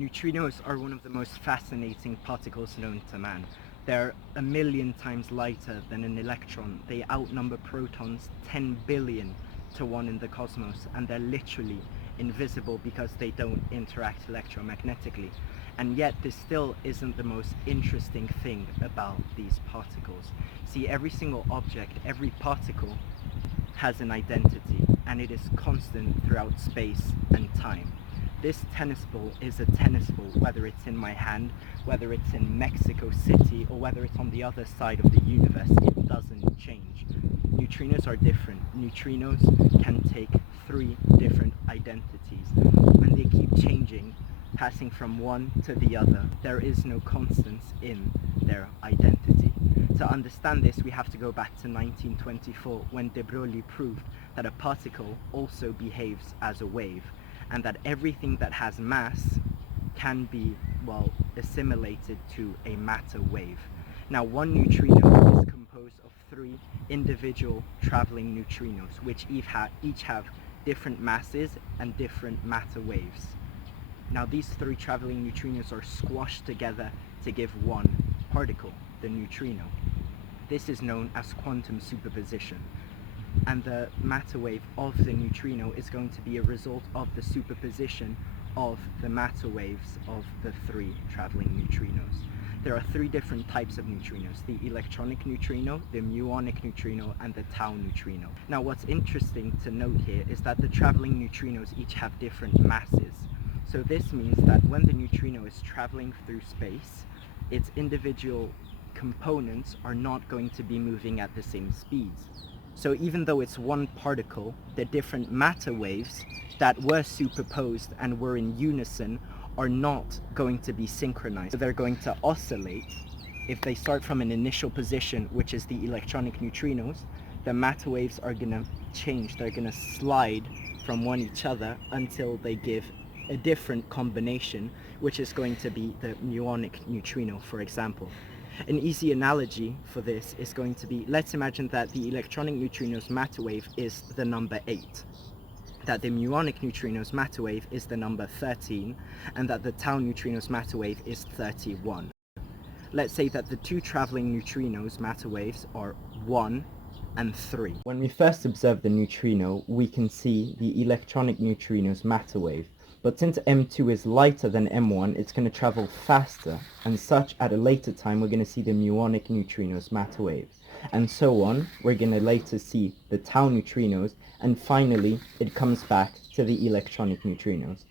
Neutrinos are one of the most fascinating particles known to man. They're a million times lighter than an electron. They outnumber protons 10 billion to 1 in the cosmos, and they're literally invisible because they don't interact electromagnetically. And yet this still isn't the most interesting thing about these particles. See, every single object, every particle has an identity, and it is constant throughout space and time. This tennis ball is a tennis ball, whether it's in my hand, whether it's in Mexico City, or whether it's on the other side of the universe. It doesn't change. Neutrinos are different. Neutrinos can take 3 different identities, and they keep changing, passing from one to the other. There is no constants in their identity. To understand this, we have to go back to 1924, when de Broglie proved that a particle also behaves as a wave, and that everything that has mass can be, well, assimilated to a matter wave. Now, one neutrino is composed of 3 individual traveling neutrinos, which each have different masses and different matter waves. Now, these 3 traveling neutrinos are squashed together to give one particle, the neutrino. This is known as quantum superposition. And the matter wave of the neutrino is going to be a result of the superposition of the matter waves of the 3 traveling neutrinos. There are 3 different types of neutrinos: the electronic neutrino, the muonic neutrino, and the tau neutrino. Now, what's interesting to note here is that the traveling neutrinos each have different masses. So this means that when the neutrino is traveling through space, its individual components are not going to be moving at the same speeds. So even though it's one particle, the different matter waves that were superposed and were in unison are not going to be synchronized. So they're going to oscillate. If they start from an initial position, which is the electronic neutrinos, the matter waves are going to change. They're going to slide from one each other until they give a different combination, which is going to be the muonic neutrino, for example. An easy analogy for this is going to be, let's imagine that the electronic neutrino's matter wave is the number 8, that the muonic neutrino's matter wave is the number 13, and that the tau neutrino's matter wave is 31. Let's say that the 2 traveling neutrinos' matter waves are 1 and 3. When we first observe the neutrino, we can see the electronic neutrino's matter wave. But since M2 is lighter than M1, it's going to travel faster, and such at a later time we're going to see the muonic neutrino's matter wave. And so on, we're going to later see the tau neutrinos, and finally it comes back to the electronic neutrinos.